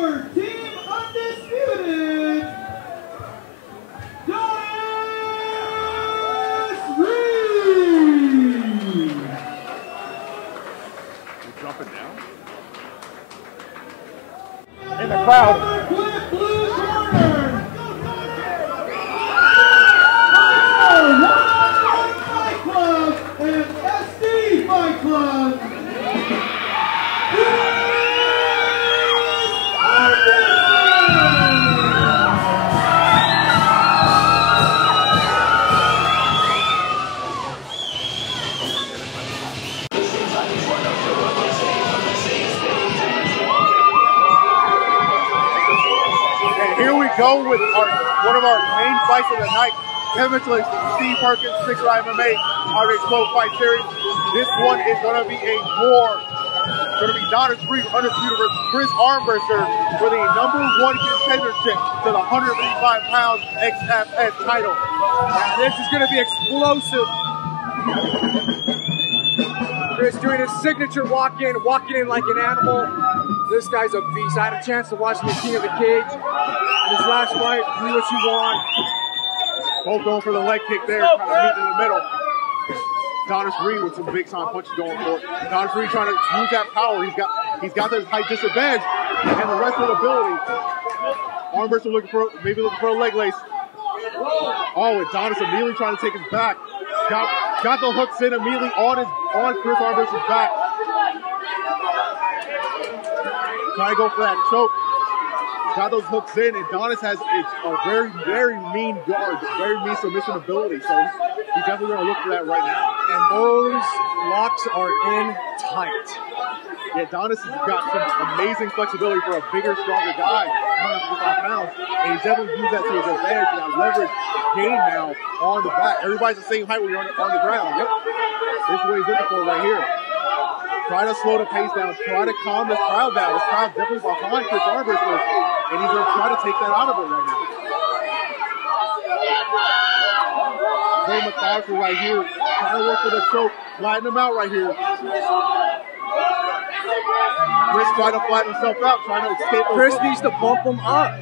for Team Undisputed, Donnis Reed. You're jumping down? In the crowd. Blue corner. Fight Club and SD Fight Club. Here we go with one of our main fights of the night. Kevin Mitchell, Steve Perkins, 6 MMA, RX 12 Fight Series. This one is going to be a war. It's going to be Donnis Reed, undisputed, versus Kris Armbrister for the #1 contendership to the 135-pound XFS title. Now, this is going to be explosive. Kris doing his signature walking in like an animal. This guy's a beast. I had a chance to watch him in King of the Cage. His last fight, do what you want. Both going for the leg kick there, kind of meeting in the middle. Donnis Reed with some big time punches going for it. Donnis Reed trying to use that power. He's got this height disadvantage and the rest of the ability. Armbrister maybe looking for a leg lace. Oh, and Donnis immediately trying to take his back. Got the hooks in immediately on Kris Armbrister's back. Trying to go for that choke. Got those hooks in, and Donnis has a very, very mean guard, very mean submission ability. So he's definitely going to look for that right now. And those locks are in tight. Yeah, Donnis has got some amazing flexibility for a bigger, stronger guy, 155 pounds, and he's definitely used that to his advantage. And that leverage gain now on the back. Everybody's the same height when you're on the ground. Yep. This is what he's looking for right here. Try to slow the pace down. Try to calm this crowd down. This crowd's definitely behind Kris Armbrister, and he's going to try to take that out of it right now. Very methodical right here. Trying to work for the choke. Flatten him out right here. Kris trying to flatten himself out, trying to escape. Kris needs to bump him up.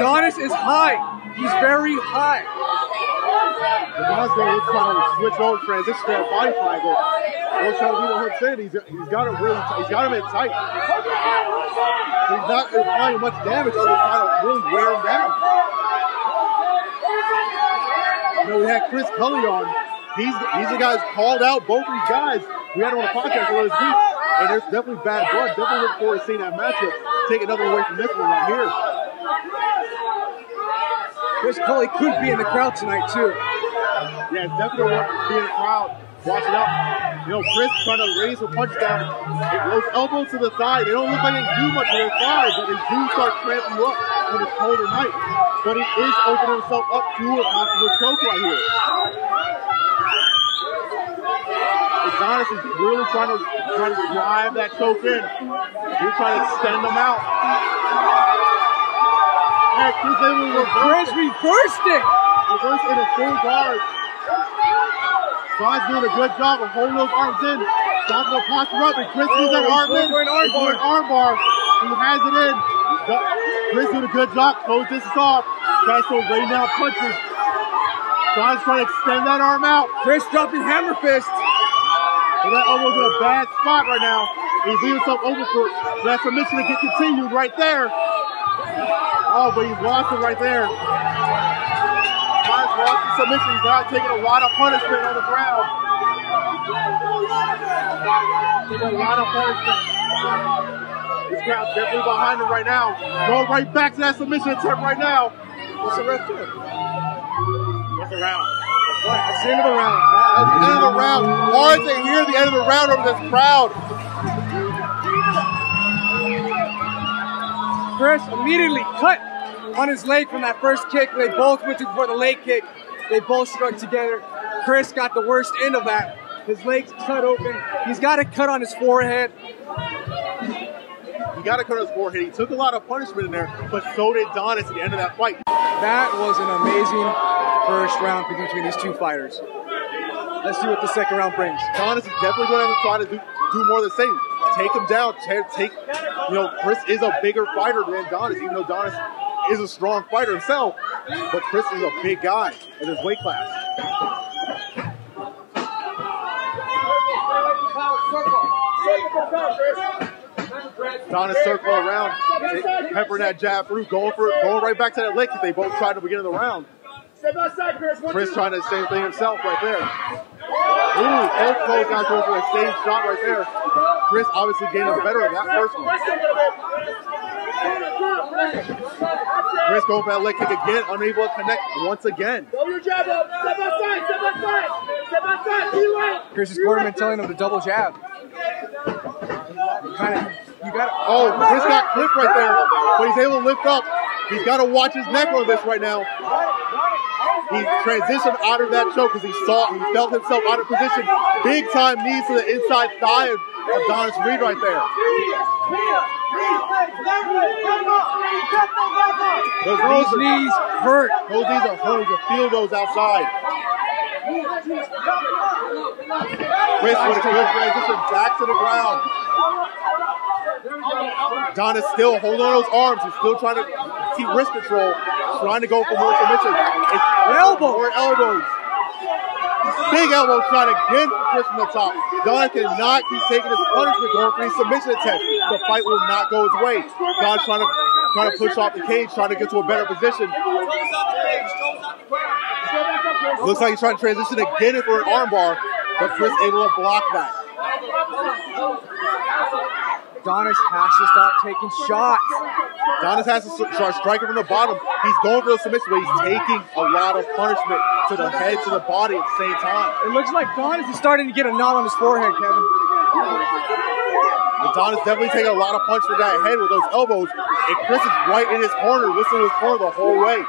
Donnis is high. He's very high. Donnis going to try to switch over, transition to a body triangle. He's trying to do the hooks in. He's got him in tight. He's not applying much damage other than trying to really wear him down. You know, we had Chris Cully on. He's the guy who's called out both these guys. We had him on the podcast earlier this week, and there's definitely bad blood. Definitely looking forward to seeing that matchup. Take another away from this one right here. Chris Cully could be in the crowd tonight too. Yeah, definitely want to be in the crowd. Watch it out. You know, Kris trying to raise the punch down. Those elbows to the thigh, they don't look like they do much to their thigh, but they do start cramping you up when it's cold at night. But he is opening himself up to a possible choke right here. Donnis is really trying to drive that choke in. He's trying to extend them out. And Kris able to reverse it. Reverse in a full guard. Don's doing a good job of holding those arms in. Don's going to posture up, and Kris does that arm in. He's doing an arm bar. He has it in. Kris doing a good job. Close this off. Tries to rain down punches. Don's trying to extend that arm out. Kris dropping hammer fist. And that elbow's in a bad spot right now. He's leaving himself open for that submission to get continued right there. Oh, but he's lost it right there. Don's lost the submission. He's not taking a lot of punishment on the ground. Taking a lot of punishment. This crowd's definitely behind him right now. Going right back to that submission attempt right now. What's the ref doing? What's the round? That's the end of the round. That's the end of the round. Hard to hear the end of the round over this crowd. Kris immediately cut on his leg from that first kick. They both went to for the leg kick. They both struck together. Kris got the worst end of that. His legs cut open. He's got a cut on his forehead. He got a cut on his forehead. He took a lot of punishment in there, but so did Donnis at the end of that fight. That was an amazing first round between these two fighters. Let's see what the second round brings. Donnis is definitely going to try to do more of the same. Take him down. Take you know, Kris is a bigger fighter than Donnis, even though Donnis is a strong fighter himself. But Kris is a big guy in his weight class. Donnis circle around, peppering that jab through, going right back to that leg that they both tried at the beginning of the round. Kris trying the same thing himself right there. Ooh, both close guys going for the same shot right there. Kris obviously getting better in that first one. Kris going for that leg kick again, unable to connect once again. Kris's cornerman telling him to double jab. Oh, Kris got clipped right there, but he's able to lift up. He's got to watch his neck on this right now. He transitioned out of that choke because he felt himself out of position. Big time knees to the inside thigh of Donnis Reed right there. Those knees hurt. Those knees are hurt. You can feel those outside. Kris with a good transition back to the ground. Donnis still holding on those arms. He's still trying to keep wrist control, trying to go for more submission. More elbows. Big elbows trying to get Kris from the top. Donnis cannot keep taking his punishment, going for these submission attempts. The fight will not go his way. Donnis trying to push off the cage, trying to get to a better position. Looks like he's trying to transition again for an armbar, but Kris able to block that. Donnis has to stop taking shots. Donnis has to start striking from the bottom. He's going for the submission, but he's taking a lot of punishment to the head, to the body at the same time. It looks like Donnis is starting to get a knot on his forehead, Kevin. But Donnis definitely taking a lot of punch to that head with those elbows. And Kris is right in his corner, listening to his corner the whole way.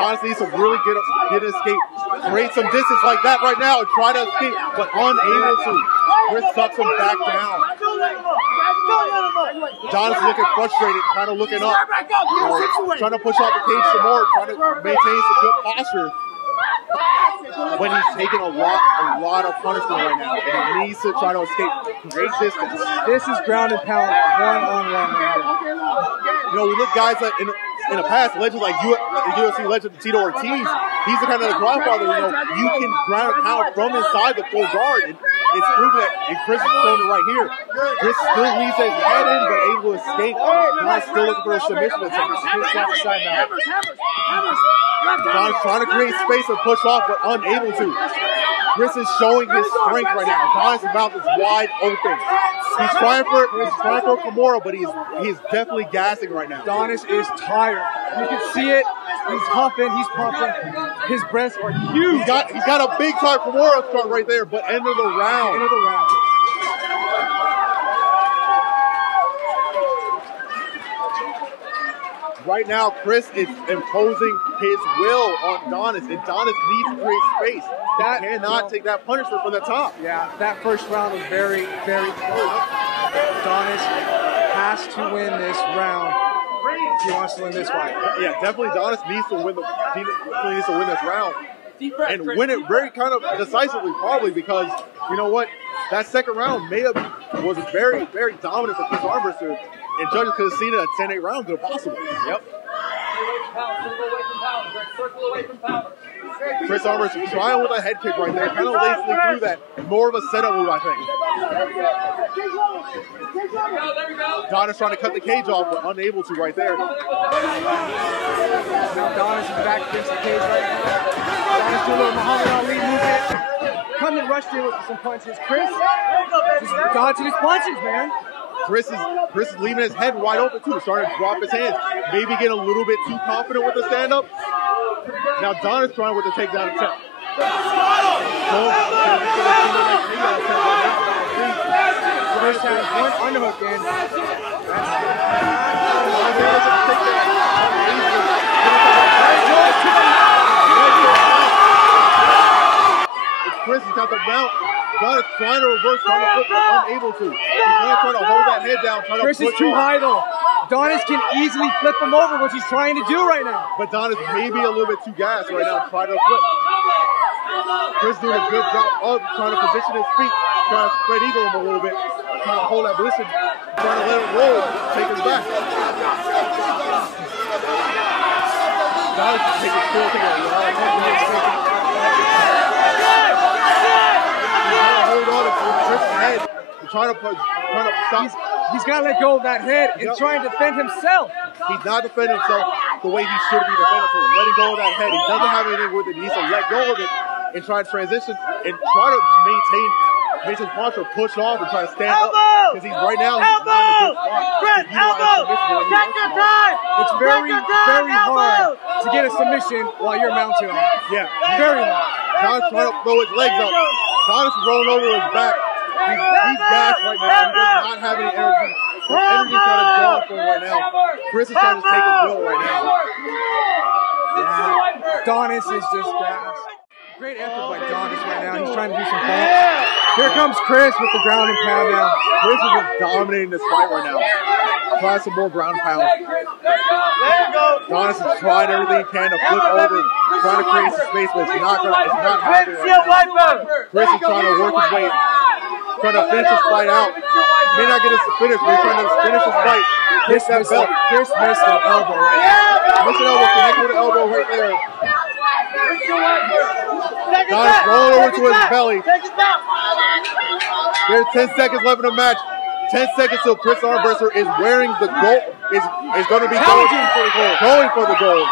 Donnis needs to really get an escape, create some distance like that right now and try to escape, but unable to. Kris sucks him back down. Donnis looking frustrated, kind of looking up, trying to push off the cage some more, trying to maintain some good posture. But he's taking a lot of punishment right now, and he needs to try to escape great distance. This is ground and pound, one-on-one. You know, we look guys like in the past, legends like UFC legend Tito Ortiz, he's the kind of the grandfather, you know, you can ground and pound from inside the full guard, and it's proven that, and Kris is showing it right here. Kris still leaves his head in, but able to escape. Donnis still looking for a submission attempt. Donnis trying to create space and push off, but unable to. Kris is showing his strength right now. Donnis' mouth is wide open. He's trying for Kimura, but he's definitely gassing right now. Donnis is tired. You can see it. He's huffing. He's pumping. His breaths are huge. He's got a big time Kimura start right there, but end of the round. End of the round. Right now, Kris is imposing his will on Donnis, and Donnis needs to create space. He cannot take that punishment from the top. Yeah, that first round was very, very close. Donnis has to win this round if he wants to win this fight. Yeah, definitely Donnis needs to win this round. And win it very kind of decisively, probably, because you know what? That second round was very, very dominant for Kris Armbrister, and judges could have seen it at 10-8 rounds if possible. Yep. Kris Armbrister trying with a head kick right there, kind of lazily through that. More of a setup move, I think. Donnis trying to cut the cage off, but unable to right there. Now Donnis is back against the cage right now. Donnis doing a little Muhammad Ali movement. Coming rushed in with some punches. Kris just dodging his punches, man. Kris is leaving his head wide open too, starting to drop his hands. Maybe get a little bit too confident with the stand-up. Now Donnis trying with the takedown attempt. Kris has one underhook in. Kris has got the mount. Donnis trying to reverse, trying to flip, but unable to. He's not trying to hold that head down, trying Kris to push is too off. high though. Donnis can easily flip him over, which he's trying to do right now. But Donnis may be a little bit too gassed right now, trying to flip. Kris doing a good job of trying to position his feet, trying to spread eagle him a little bit. trying to hold that position, trying to let it roll, take it back. Donnis is taking still together. Hold on to Kris' head. Trying to stop. He's got to let go of that head and try and defend himself. He's not defending himself the way he should be defending. So letting go of that head. He doesn't have anything with it. He needs to let go of it and try to transition and try to maintain his posture, push off and try to stand up. Because he's right now, he's not in a good spot. It's very, very hard to get a submission while you're mounted on. Yeah. Very hard. Donnis trying to throw his legs up. Donnis is rolling over his back. He's gassed right now. He does not have any energy. The energy trying to draw from him right now. Kris is trying to take his will right now. Yeah. Donnis is just gassed. Great effort by Donnis right now. He's trying to do some bumps. Here comes Kris with the ground and pound now. Kris is just dominating this fight right now. Try some more ground pound. Donnis is trying everything he can to flip over, trying to create some space, but it's not happening right now. Kris is trying to work his way, trying to finish this fight out. May not get us to finish, but he's trying to finish this fight. Kris missed that elbow right now. Missed an elbow, connected with the elbow right there. Donnis rolling over to his belly. There's 10 seconds left in the match. 10 seconds till Kris Armbrister is wearing the gold, is going to be going for the gold.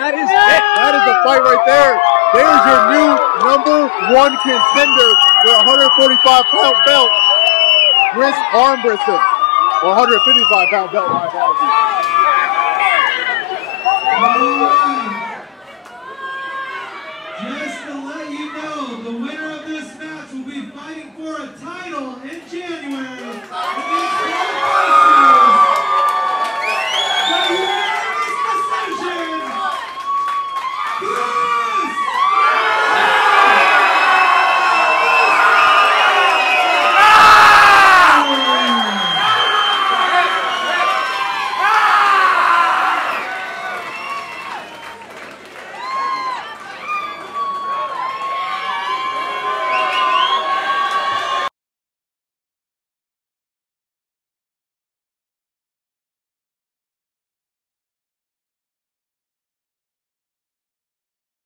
That is it. That is the fight right there. There's your new #1 contender for a 145-pound belt, Kris Armbrister, or 155-pound belt. My apologies.